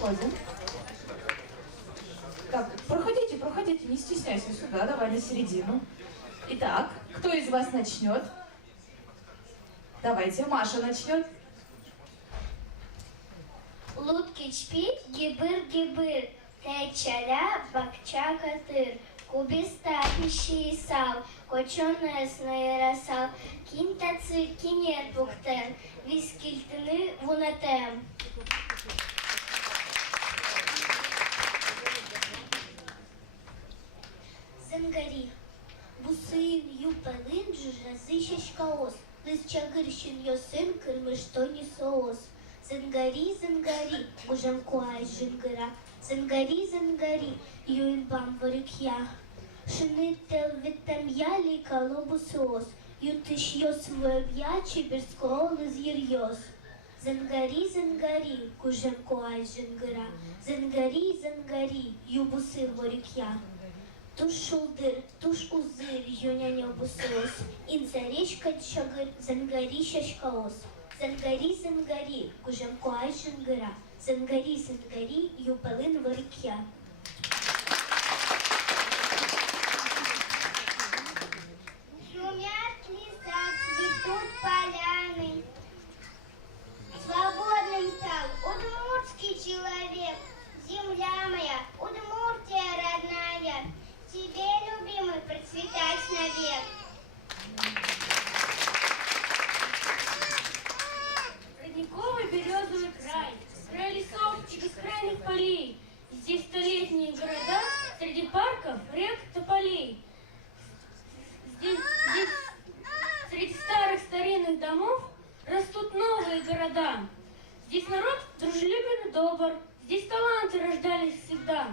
Подходим. Так, проходите, проходите, не стесняйся, сюда, давай на середину. Итак, кто из вас начнет? Давайте, Маша начнет. Лутки чпит, гибыр-гибыр, тайчаля, бакча катыр, кубиста пищи сал, кочоная снайрасал, кинтаци кинет буктен, вискильтыны вунатем. Зангари. Бусин юпалин жужразы шашкаос, лыс чагырщин йосын кырмышто не соос. Зангари, зангари, гужам куай жингара, зангари, зангари, юльбам варикья. Шинител витам яли колобусос, ютыш йос вебья чиберскол из ерьос. Зангари, зангари, гужам куай жингара, зангари, зангари, юбусы варикья. Туш шулдыр, туш узыр, юняня бусос, инцаречка чагыр, зангари шашкаос. Зангари, зангари, кужам куай жингара, зангари, зангари, юпалин варикья. Шумят леса, цветут поляны. Свободным стал удмуртский человек, земля моя, Удмуртия родная, тебе, любимый, процветать навек. Родниковый березовый край, край лесов и бескрайних полей. Здесь столетние города, среди парков, рек, тополей. Здесь среди старых старинных домов растут новые города. Здесь народ дружелюбен и добр, здесь таланты рождались всегда.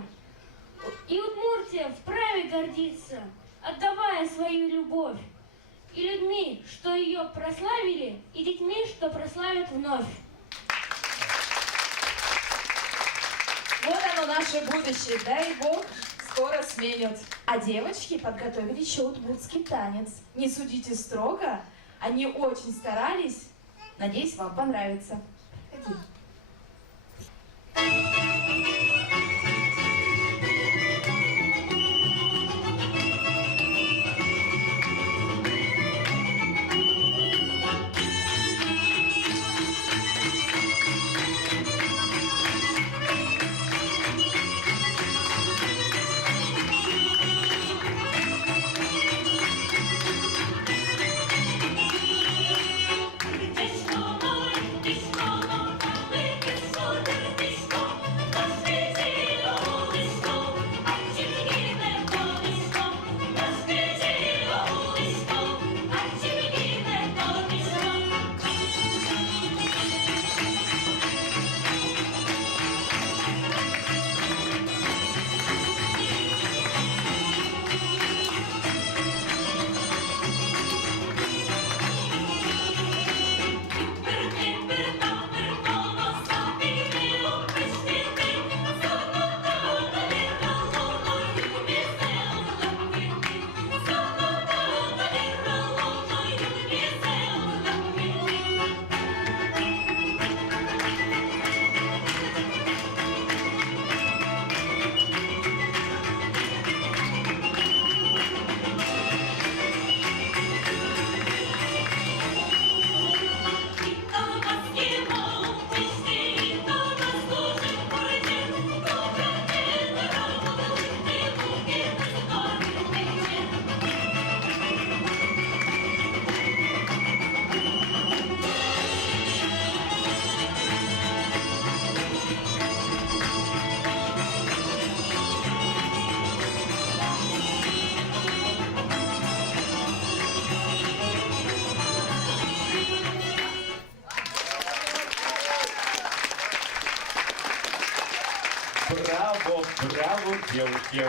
И Удмуртия вправе гордиться, отдавая свою любовь. И людьми, что ее прославили, и детьми, что прославят вновь. Вот оно, наше будущее, дай Бог, скоро сменят. А девочки подготовили еще удмуртский танец. Не судите строго, они очень старались. Надеюсь, вам понравится. Ходи. Браво, браво, девушки!